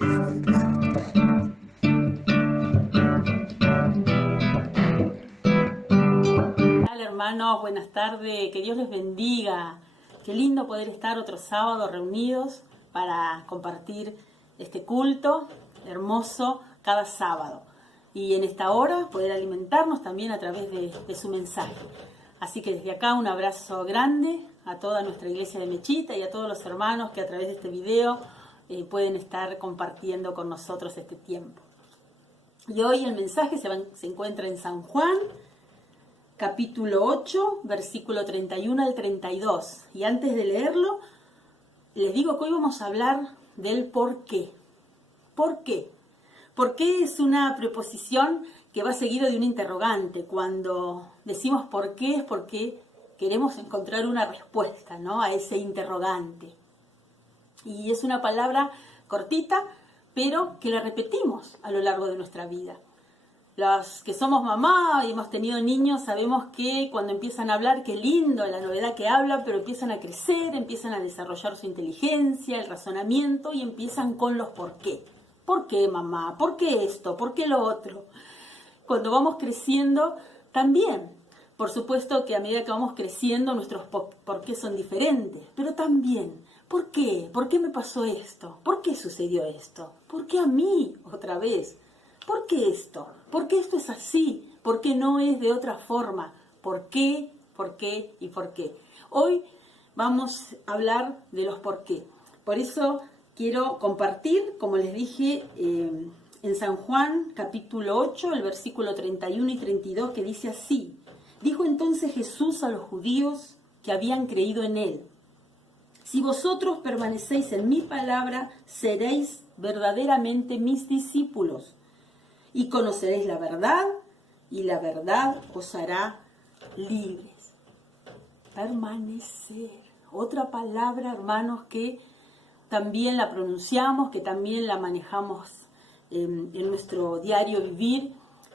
Hola hermanos, buenas tardes, que Dios les bendiga. Qué lindo poder estar otro sábado reunidos para compartir este culto hermoso cada sábado. Y en esta hora poder alimentarnos también a través de su mensaje. Así que desde acá un abrazo grande a toda nuestra iglesia de Mechita y a todos los hermanos que a través de este video pueden estar compartiendo con nosotros este tiempo. Y hoy el mensaje se encuentra en San Juan, capítulo 8, versículo 31 al 32. Y antes de leerlo, les digo que hoy vamos a hablar del por qué. ¿Por qué? ¿Por qué es una preposición que va seguido de un interrogante? Cuando decimos por qué es porque queremos encontrar una respuesta, ¿no?, a ese interrogante. Y es una palabra cortita, pero que la repetimos a lo largo de nuestra vida. Los que somos mamá y hemos tenido niños sabemos que cuando empiezan a hablar, qué lindo la novedad que hablan, pero empiezan a crecer, empiezan a desarrollar su inteligencia, el razonamiento y empiezan con los por qué. ¿Por qué, mamá? ¿Por qué esto? ¿Por qué lo otro? Cuando vamos creciendo también. Por supuesto que a medida que vamos creciendo nuestros por qué son diferentes, pero también, ¿por qué? ¿Por qué me pasó esto? ¿Por qué sucedió esto? ¿Por qué a mí otra vez? ¿Por qué esto? ¿Por qué esto es así? ¿Por qué no es de otra forma? ¿Por qué? ¿Por qué? ¿Y por qué? Hoy vamos a hablar de los por qué. Por eso quiero compartir, como les dije, en San Juan, capítulo 8, el versículo 31 y 32, que dice así: Dijo entonces Jesús a los judíos que habían creído en él: Si vosotros permanecéis en mi palabra, seréis verdaderamente mis discípulos, y conoceréis la verdad, y la verdad os hará libres. Permanecer. Otra palabra, hermanos, que también la pronunciamos, que también la manejamos en nuestro diario vivir,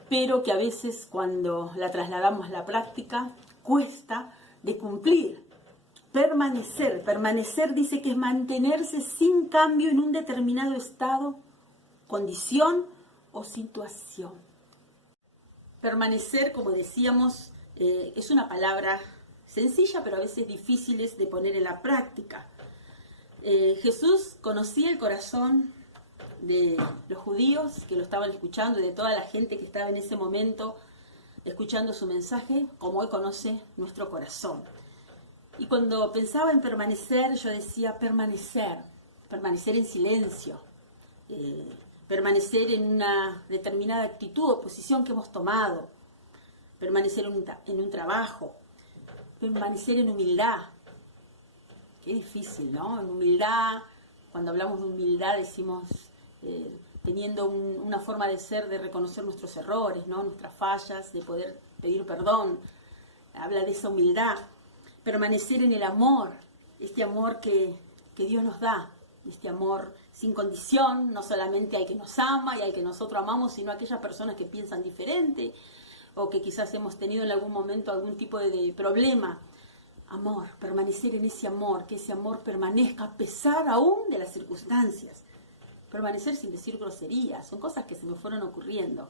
pero que a veces cuando la trasladamos a la práctica cuesta de cumplir. Permanecer. Permanecer dice que es mantenerse sin cambio en un determinado estado, condición o situación. Permanecer, como decíamos, es una palabra sencilla, pero a veces difícil de poner en la práctica. Jesús conocía el corazón de los judíos que lo estaban escuchando y de toda la gente que estaba en ese momento escuchando su mensaje, como hoy conoce nuestro corazón. Y cuando pensaba en permanecer, yo decía permanecer en silencio, permanecer en una determinada actitud o posición que hemos tomado, permanecer en un trabajo, permanecer en humildad. Qué difícil, ¿no? En humildad, cuando hablamos de humildad decimos teniendo una forma de ser, de reconocer nuestros errores, ¿no?, nuestras fallas, de poder pedir perdón. Habla de esa humildad. Permanecer en el amor, este amor que Dios nos da, este amor sin condición, no solamente al que nos ama y al que nosotros amamos, sino a aquellas personas que piensan diferente o que quizás hemos tenido en algún momento algún tipo de problema. Amor, permanecer en ese amor, que ese amor permanezca a pesar aún de las circunstancias. Permanecer sin decir groserías, son cosas que se me fueron ocurriendo.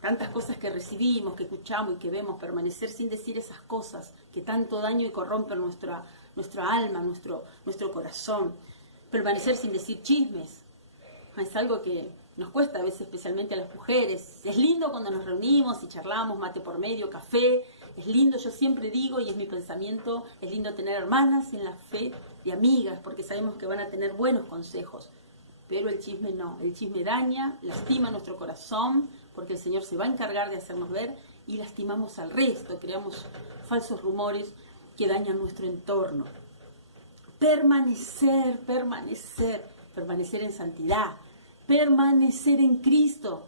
Tantas cosas que recibimos, que escuchamos y que vemos, permanecer sin decir esas cosas que tanto daño y corrompen nuestra alma, nuestro corazón. Permanecer sin decir chismes. Es algo que nos cuesta a veces, especialmente a las mujeres. Es lindo cuando nos reunimos y charlamos, mate por medio, café. Es lindo, yo siempre digo, y es mi pensamiento, es lindo tener hermanas en la fe y amigas, porque sabemos que van a tener buenos consejos. Pero el chisme no, el chisme daña, lastima nuestro corazón, porque el Señor se va a encargar de hacernos ver y lastimamos al resto, creamos falsos rumores que dañan nuestro entorno. Permanecer en santidad, permanecer en Cristo.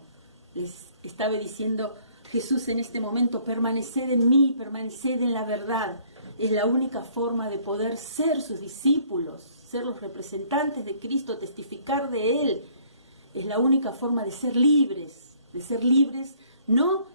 Les estaba diciendo Jesús en este momento: permaneced en mí, permaneced en la verdad. Es la única forma de poder ser sus discípulos, ser los representantes de Cristo, testificar de Él. Es la única forma de ser libres, no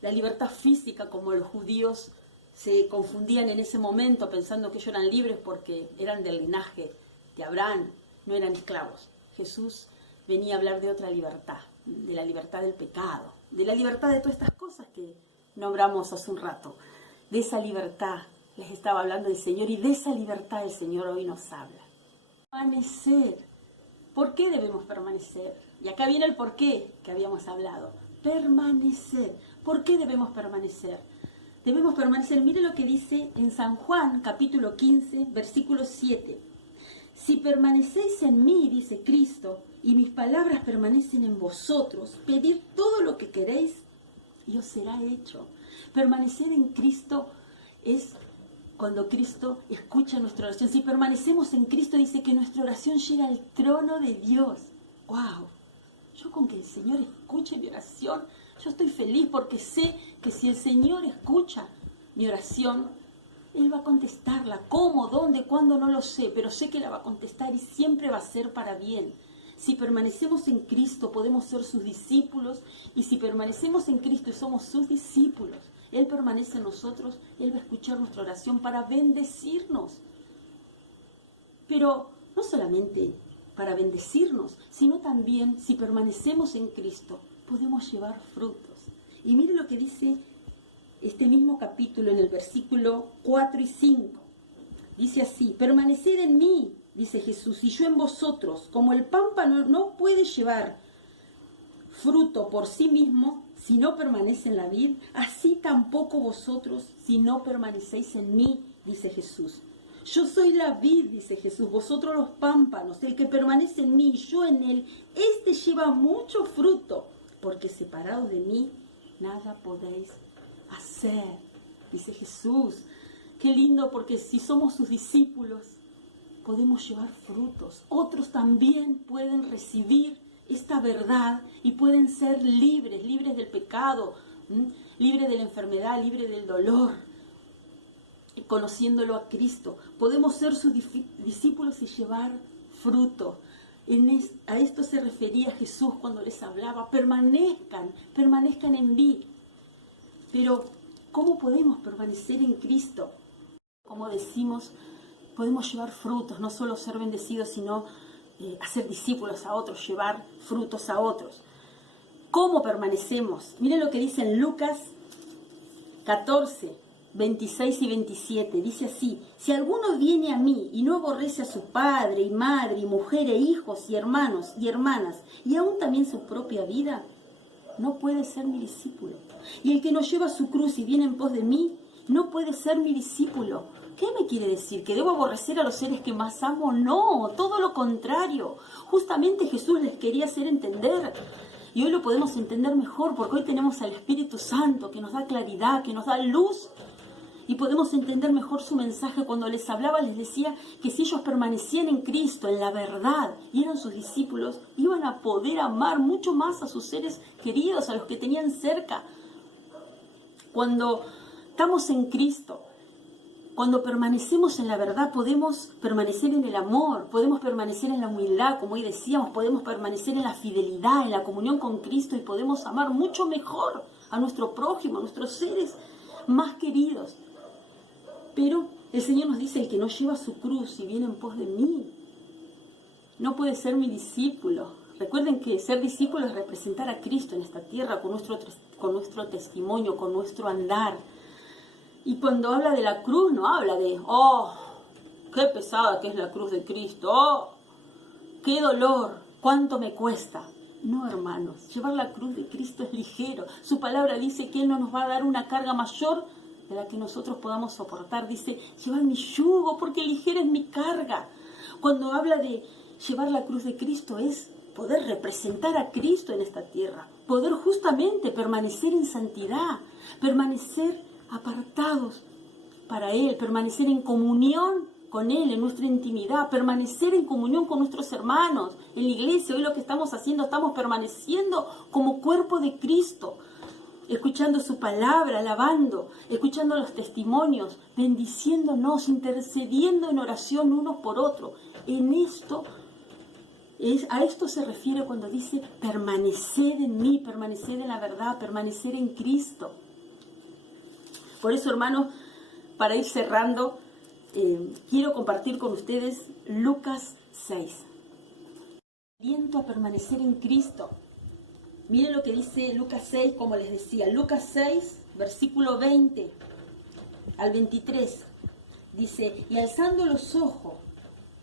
la libertad física como los judíos se confundían en ese momento pensando que ellos eran libres porque eran del linaje de Abraham, no eran esclavos. Jesús venía a hablar de otra libertad, de la libertad del pecado, de la libertad de todas estas cosas que nombramos hace un rato. De esa libertad les estaba hablando el Señor y de esa libertad el Señor hoy nos habla. Permanecer. ¿Por qué debemos permanecer? Y acá viene el por qué que habíamos hablado. Permanecer. ¿Por qué debemos permanecer? Debemos permanecer. Mire lo que dice en San Juan, capítulo 15, versículo 7. Si permanecéis en mí, dice Cristo, y mis palabras permanecen en vosotros, pedid todo lo que queréis y os será hecho. Permanecer en Cristo es cuando Cristo escucha nuestra oración. Si permanecemos en Cristo, dice que nuestra oración llega al trono de Dios. ¡Wow! Yo con que el Señor escuche mi oración, yo estoy feliz porque sé que si el Señor escucha mi oración, Él va a contestarla. ¿Cómo? ¿Dónde? ¿Cuándo? No lo sé, pero sé que la va a contestar y siempre va a ser para bien. Si permanecemos en Cristo, podemos ser sus discípulos, y si permanecemos en Cristo y somos sus discípulos, Él permanece en nosotros, Él va a escuchar nuestra oración para bendecirnos. Pero no solamente para bendecirnos, sino también, si permanecemos en Cristo, podemos llevar frutos. Y mire lo que dice este mismo capítulo en el versículo 4 y 5. Dice así: permaneced en mí, dice Jesús, y yo en vosotros. Como el pámpano no puede llevar fruto por sí mismo si no permanece en la vid, así tampoco vosotros si no permanecéis en mí, dice Jesús. Yo soy la vid, dice Jesús, vosotros los pámpanos. El que permanece en mí y yo en él, este lleva mucho fruto, porque separados de mí nada podéis hacer, dice Jesús. Qué lindo, porque si somos sus discípulos podemos llevar frutos. Otros también pueden recibir esta verdad y pueden ser libres, libres del pecado, libres de la enfermedad, libres del dolor, conociéndolo a Cristo. Podemos ser sus discípulos y llevar fruto. A esto se refería Jesús cuando les hablaba: permanezcan en mí. Pero, ¿cómo podemos permanecer en Cristo? Como decimos, podemos llevar frutos, no solo ser bendecidos, sino hacer discípulos a otros, llevar frutos a otros. ¿Cómo permanecemos? Miren lo que dice en Lucas 14, 26 y 27. Dice así: si alguno viene a mí y no aborrece a su padre y madre y mujer e hijos y hermanos y hermanas, y aún también su propia vida, no puede ser mi discípulo. Y el que no lleva su cruz y viene en pos de mí, no puede ser mi discípulo. ¿Qué me quiere decir? ¿Que debo aborrecer a los seres que más amo? No, todo lo contrario. Justamente Jesús les quería hacer entender. Y hoy lo podemos entender mejor, porque hoy tenemos al Espíritu Santo que nos da claridad, que nos da luz. Y podemos entender mejor su mensaje. Cuando les hablaba, les decía que si ellos permanecían en Cristo, en la verdad, y eran sus discípulos, iban a poder amar mucho más a sus seres queridos, a los que tenían cerca. Cuando estamos en Cristo, cuando permanecemos en la verdad, podemos permanecer en el amor, podemos permanecer en la humildad, como hoy decíamos, podemos permanecer en la fidelidad, en la comunión con Cristo, y podemos amar mucho mejor a nuestro prójimo, a nuestros seres más queridos. Pero el Señor nos dice: el que no lleva su cruz y viene en pos de mí, no puede ser mi discípulo. Recuerden que ser discípulo es representar a Cristo en esta tierra con nuestro testimonio, con nuestro andar. Y cuando habla de la cruz, no habla de, oh, qué pesada que es la cruz de Cristo, oh, qué dolor, cuánto me cuesta. No, hermanos, llevar la cruz de Cristo es ligero. Su palabra dice que Él no nos va a dar una carga mayor de la que nosotros podamos soportar. Dice: llevar mi yugo, porque ligera es mi carga. Cuando habla de llevar la cruz de Cristo, es poder representar a Cristo en esta tierra, poder justamente permanecer en santidad, permanecer apartados para Él, permanecer en comunión con Él, en nuestra intimidad, permanecer en comunión con nuestros hermanos en la iglesia. Hoy lo que estamos haciendo, estamos permaneciendo como cuerpo de Cristo, escuchando su palabra, alabando, escuchando los testimonios, bendiciéndonos, intercediendo en oración unos por otros. A esto se refiere cuando dice permanecer en mí, permanecer en la verdad, permanecer en Cristo. Por eso, hermanos, para ir cerrando, quiero compartir con ustedes Lucas 6. Aliento a permanecer en Cristo. Miren lo que dice Lucas 6, como les decía. Lucas 6, versículo 20 al 23. Dice, y alzando los ojos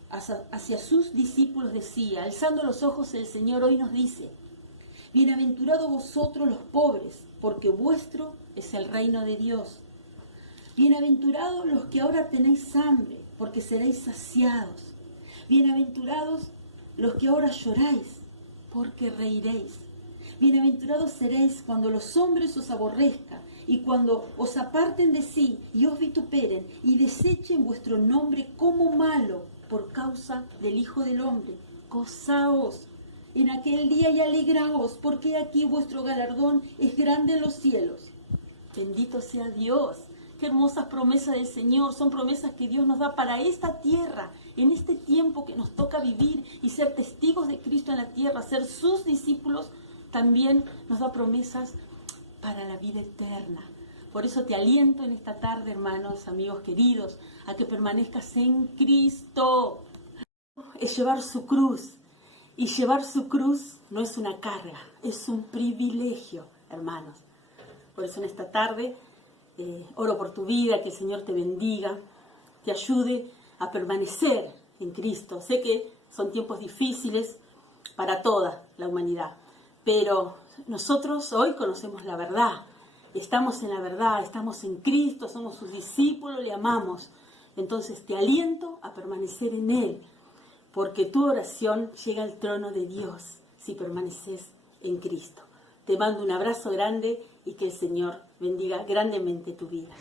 hacia sus discípulos decía, alzando los ojos el Señor hoy nos dice, bienaventurados vosotros los pobres, porque vuestro es el reino de Dios. Bienaventurados los que ahora tenéis hambre, porque seréis saciados. Bienaventurados los que ahora lloráis, porque reiréis. Bienaventurados seréis cuando los hombres os aborrezcan y cuando os aparten de sí y os vituperen y desechen vuestro nombre como malo por causa del Hijo del Hombre. Gozaos en aquel día y alegraos, porque aquí vuestro galardón es grande en los cielos. Bendito sea Dios. Qué hermosas promesas del Señor. Son promesas que Dios nos da para esta tierra, en este tiempo que nos toca vivir y ser testigos de Cristo en la tierra, ser sus discípulos. También nos da promesas para la vida eterna. Por eso te aliento en esta tarde, hermanos, amigos queridos, a que permanezcas en Cristo. Es llevar su cruz. Y llevar su cruz no es una carga, es un privilegio, hermanos. Por eso en esta tarde oro por tu vida, que el Señor te bendiga, te ayude a permanecer en Cristo. Sé que son tiempos difíciles para toda la humanidad, pero nosotros hoy conocemos la verdad, estamos en la verdad, estamos en Cristo, somos sus discípulos, le amamos. Entonces te aliento a permanecer en Él, porque tu oración llega al trono de Dios si permaneces en Cristo. Te mando un abrazo grande y que el Señor bendiga grandemente tu vida.